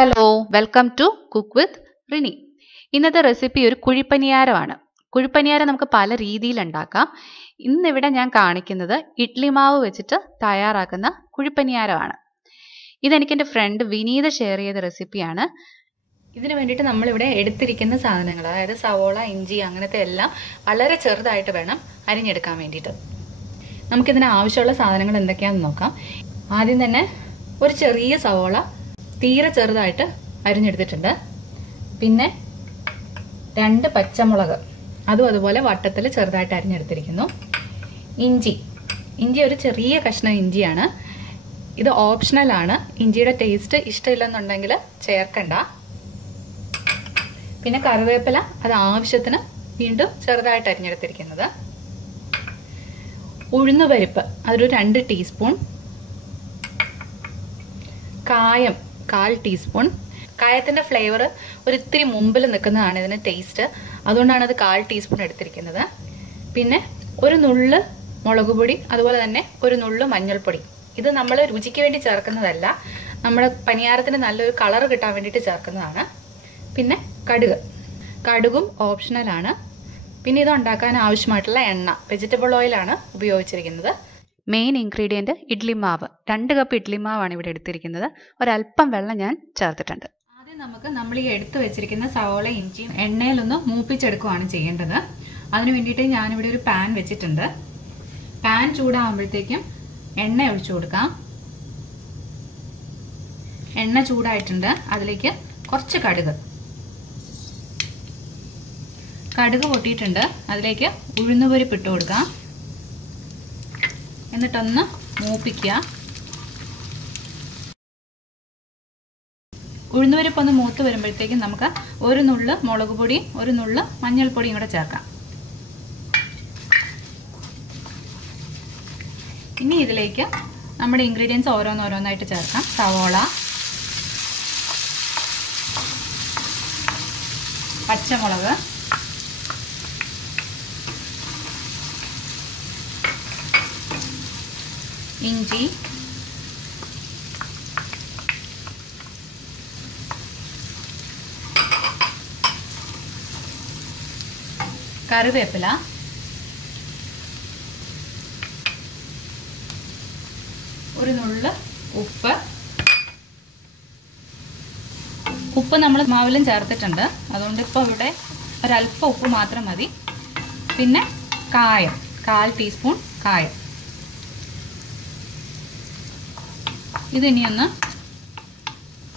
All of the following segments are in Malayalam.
Hello welcome to cook with Rini. ഇന്നത്തെ റെസിപ്പി ഒരു കുഴിപ്പനിയാരമാണ്. കുഴിപ്പനിയാരം നമുക്ക് പല രീതിയിൽ ഉണ്ടാക്കാം. ഇന്നിവിടെ ഞാൻ കാണിക്കുന്നത് ഇഡ്ലി മാവ് വെച്ചിട്ട് തയ്യാറാക്കുന്ന കുഴിപ്പനിയാരമാണ്. ഇതെനിക്ക് എൻ്റെ ഫ്രണ്ട് വിനീത ഷെയർ ചെയ്ത റെസിപ്പിയാണ്. ഇതിന് വേണ്ടിയിട്ട് നമ്മളിവിടെ എടുത്തിരിക്കുന്ന സാധനങ്ങൾ, അതായത് സവോള, ഇഞ്ചി അങ്ങനത്തെ എല്ലാം വളരെ ചെറുതായിട്ട് വേണം അരിഞ്ഞെടുക്കാൻ വേണ്ടിയിട്ട്. നമുക്കിതിന് ആവശ്യമുള്ള സാധനങ്ങൾ എന്തൊക്കെയാണെന്ന് നോക്കാം. ആദ്യം തന്നെ ഒരു ചെറിയ സവോള തീരെ ചെറുതായിട്ട് അരിഞ്ഞെടുത്തിട്ടുണ്ട്. പിന്നെ 2 പച്ചമുളക്, അതും അതുപോലെ വട്ടത്തിൽ ചെറുതായിട്ട് അരിഞ്ഞെടുത്തിരിക്കുന്നു. ഇഞ്ചി ഒരു ചെറിയ കഷ്ണം ഇഞ്ചിയാണ്. ഇത് ഓപ്ഷണലാണ്. ഇഞ്ചിയുടെ ടേസ്റ്റ് ഇഷ്ടമില്ലെന്നുണ്ടെങ്കിൽ ചേർക്കണ്ട. പിന്നെ കറിവേപ്പില, അത് ആവശ്യത്തിന് വീണ്ടും ചെറുതായിട്ട് അരിഞ്ഞെടുത്തിരിക്കുന്നത്. ഉഴുന്നുപരിപ്പ്, അതൊരു 2 ടീസ്പൂൺ. കായം 1/4 ടീസ്പൂൺ. കായത്തിന്റെ ഫ്ലേവർ ഒരു ഇത്തിരി മുമ്പിൽ നിൽക്കുന്നതാണ് ഇതിന് ടേസ്റ്റ്, അതുകൊണ്ടാണ് അത് 1/4 ടീസ്പൂൺ എടുത്തിരിക്കുന്നത്. പിന്നെ ഒരു നുള്ള് മുളക് പൊടി, അതുപോലെ തന്നെ ഒരു നുള്ള് മഞ്ഞൾപ്പൊടി. ഇത് നമ്മൾ രുചിക്ക് വേണ്ടി ചേർക്കുന്നതല്ല, നമ്മുടെ പനിയാരത്തിന് നല്ലൊരു കളർ കിട്ടാൻ വേണ്ടിയിട്ട് ചേർക്കുന്നതാണ്. പിന്നെ കടുകും ഓപ്ഷണലാണ്. പിന്നെ ഇത് ഉണ്ടാക്കാൻ ആവശ്യമായിട്ടുള്ള എണ്ണ, വെജിറ്റബിൾ ഓയിലാണ് ഉപയോഗിച്ചിരിക്കുന്നത്. മെയിൻ ഇൻഗ്രീഡിയൻറ്റ് ഇഡ്ലി മാവ്. 2 കപ്പ് ഇഡ്ലി മാവാണ് ഇവിടെ എടുത്തിരിക്കുന്നത്. ഒരല്പം വെള്ളം ഞാൻ ചേർത്തിട്ടുണ്ട്. ആദ്യം നമ്മൾ ഈ എടുത്തു വെച്ചിരിക്കുന്ന സവോള, ഇഞ്ചിയും എണ്ണയിലൊന്ന് മൂപ്പിച്ചെടുക്കുകയാണ് ചെയ്യേണ്ടത്. അതിന് വേണ്ടിയിട്ട് ഞാനിവിടെ ഒരു പാൻ വെച്ചിട്ടുണ്ട്. പാൻ ചൂടാകുമ്പോഴത്തേക്കും എണ്ണ ഒഴിച്ചു കൊടുക്കാം. എണ്ണ ചൂടായിട്ടുണ്ട്. അതിലേക്ക് കുറച്ച് കടുക് പൊട്ടിയിട്ടുണ്ട്. അതിലേക്ക് ഉഴുന്നുപരിപ്പ് ഇട്ട് കൊടുക്കാം. എന്നിട്ടൊന്ന് മൂപ്പിക്കുക. ഉഴുന്നുപരിപ്പൊന്ന് മൂത്ത് വരുമ്പോഴത്തേക്കും നമുക്ക് ഒരു നുള്ള് മുളക് പൊടിയും ഒരു നുള്ള് മഞ്ഞൾപ്പൊടിയും കൂടെ ചേർക്കാം. ഇനി ഇതിലേക്ക് നമ്മുടെ ഇൻഗ്രീഡിയൻസ് ഓരോന്നോരോന്നായിട്ട് ചേർക്കാം. സവോള, പച്ചമുളക്, ഇഞ്ചി, കറിവേപ്പില, ഒരു നുള്ള് ഉപ്പ് നമ്മൾ മാവിലും ചേർത്തിട്ടുണ്ട്, അതുകൊണ്ട് ഇപ്പോൾ ഇവിടെ ഒരല്പം ഉപ്പ് മാത്രം മതി. പിന്നെ കായം, 1/4 ടീസ്പൂൺ കായം. ഇതിനിയൊന്ന്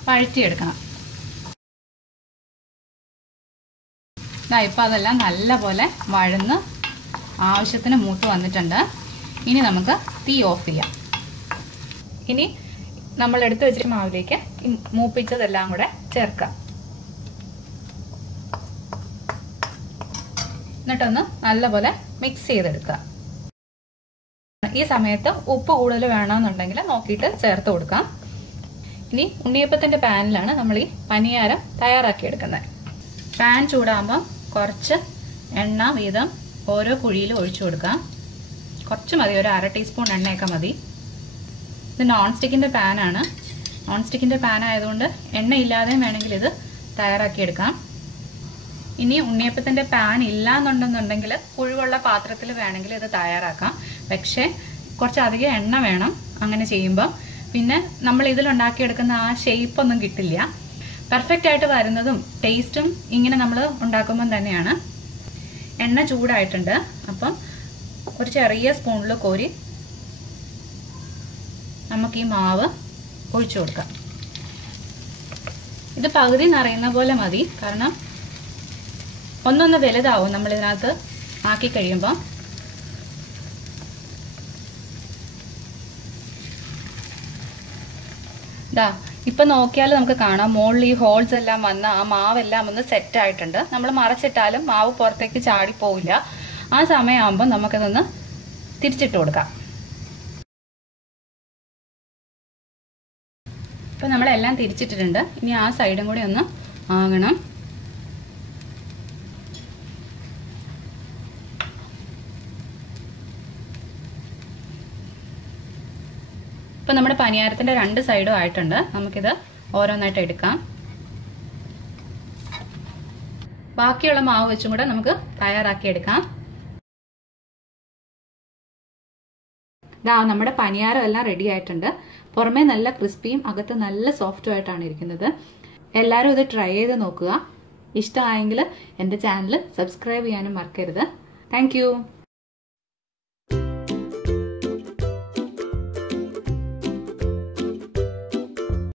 വഴറ്റിയെടുക്കണം. ഇപ്പോൾ അതെല്ലാം നല്ലപോലെ വഴന്ന് ആവശ്യത്തിന് മൂത്ത് വന്നിട്ടുണ്ട്. ഇനി നമുക്ക് തീ ഓഫ് ചെയ്യാം. ഇനി നമ്മൾ എടുത്തു വെച്ച മാവിലേക്ക് മൂപ്പിച്ചതെല്ലാം കൂടെ ചേർക്കാം. എന്നിട്ടൊന്ന് നല്ലപോലെ മിക്സ് ചെയ്തെടുക്കുക. ഈ സമയത്ത് ഉപ്പ് കൂടുതൽ വേണമെന്നുണ്ടെങ്കിൽ നോക്കിയിട്ട് ചേർത്ത് കൊടുക്കാം. ഇനി ഉണ്ണിയപ്പത്തിന്റെ പാനിലാണ് നമ്മൾ ഈ പനിയാരം തയ്യാറാക്കിയെടുക്കുന്നത്. പാൻ ചൂടാകുമ്പോൾ കുറച്ച് എണ്ണ വീതം ഓരോ കുഴിയിൽ ഒഴിച്ചു കൊടുക്കാം. കുറച്ച് മതി, ഒരു 1/2 ടീസ്പൂൺ എണ്ണയൊക്കെ മതി. ഇത് നോൺ സ്റ്റിക്കിന്റെ പാനാണ്. നോൺ സ്റ്റിക്കിന്റെ പാൻ ആയതുകൊണ്ട് എണ്ണ ഇല്ലാതെയും വേണമെങ്കിൽ ഇത് തയ്യാറാക്കിയെടുക്കാം. ഇനി ഉണ്ണിയപ്പത്തിന്റെ പാൻ ഇല്ല എന്നുണ്ടെന്നുണ്ടെങ്കിൽ കുഴിവുള്ള പാത്രത്തിൽ വേണമെങ്കിൽ ഇത് തയ്യാറാക്കാം. പക്ഷേ കുറച്ചധികം എണ്ണ വേണം അങ്ങനെ ചെയ്യുമ്പോൾ. പിന്നെ നമ്മൾ ഇതിലുണ്ടാക്കിയെടുക്കുന്ന ആ ഷേപ്പ് ഒന്നും കിട്ടില്ല. പെർഫെക്റ്റ് ആയിട്ട് വരുന്നതും ടേസ്റ്റും ഇങ്ങനെ നമ്മൾ ഉണ്ടാക്കുമ്പം തന്നെയാണ്. എണ്ണ ചൂടായിട്ടുണ്ട്. അപ്പം ഒരു ചെറിയ സ്പൂണിൽ കോരി നമുക്ക് ഈ മാവ് ഒഴിച്ചു കൊടുക്കാം. ഇത് പകുതി നിറയുന്ന പോലെ മതി, കാരണം ഒന്നൊന്ന് വലുതാവും നമ്മൾ ഇതിനകത്ത് ആക്കി കഴിയുമ്പോൾ. ഇപ്പം നോക്കിയാൽ നമുക്ക് കാണാം മുകളിൽ ഈ ഹോൾസ് എല്ലാം വന്ന് ആ മാവെല്ലാം ഒന്ന് സെറ്റ് ആയിട്ടുണ്ട്. നമ്മൾ മറച്ചിട്ടാലും മാവ് പുറത്തേക്ക് ചാടിപ്പോവില്ല. ആ സമയമാകുമ്പോൾ നമുക്കിതൊന്ന് തിരിച്ചിട്ട് കൊടുക്കാം. ഇപ്പം നമ്മളെല്ലാം തിരിച്ചിട്ടിട്ടുണ്ട്. ഇനി ആ സൈഡും കൂടി ഒന്ന് ആകണം. ഇപ്പോൾ നമ്മുടെ പനിയാരത്തിന്റെ രണ്ട് സൈഡും ആയിട്ടുണ്ട്. നമുക്കിത് ഓരോന്നായിട്ട് എടുക്കാം. ബാക്കിയുള്ള മാവ് വെച്ചും കൂടെ നമുക്ക് തയ്യാറാക്കിയെടുക്കാം. നമ്മുടെ പനിയാരം എല്ലാം റെഡി ആയിട്ടുണ്ട്. പുറമേ നല്ല ക്രിസ്പിയും അകത്ത് നല്ല സോഫ്റ്റും ആയിട്ടാണ് ഇരിക്കുന്നത്. എല്ലാവരും ഇത് ട്രൈ ചെയ്ത് നോക്കുക. ഇഷ്ടമായെങ്കിൽ എൻ്റെ ചാനൽ സബ്സ്ക്രൈബ് ചെയ്യാനും മറക്കരുത്. Thank you.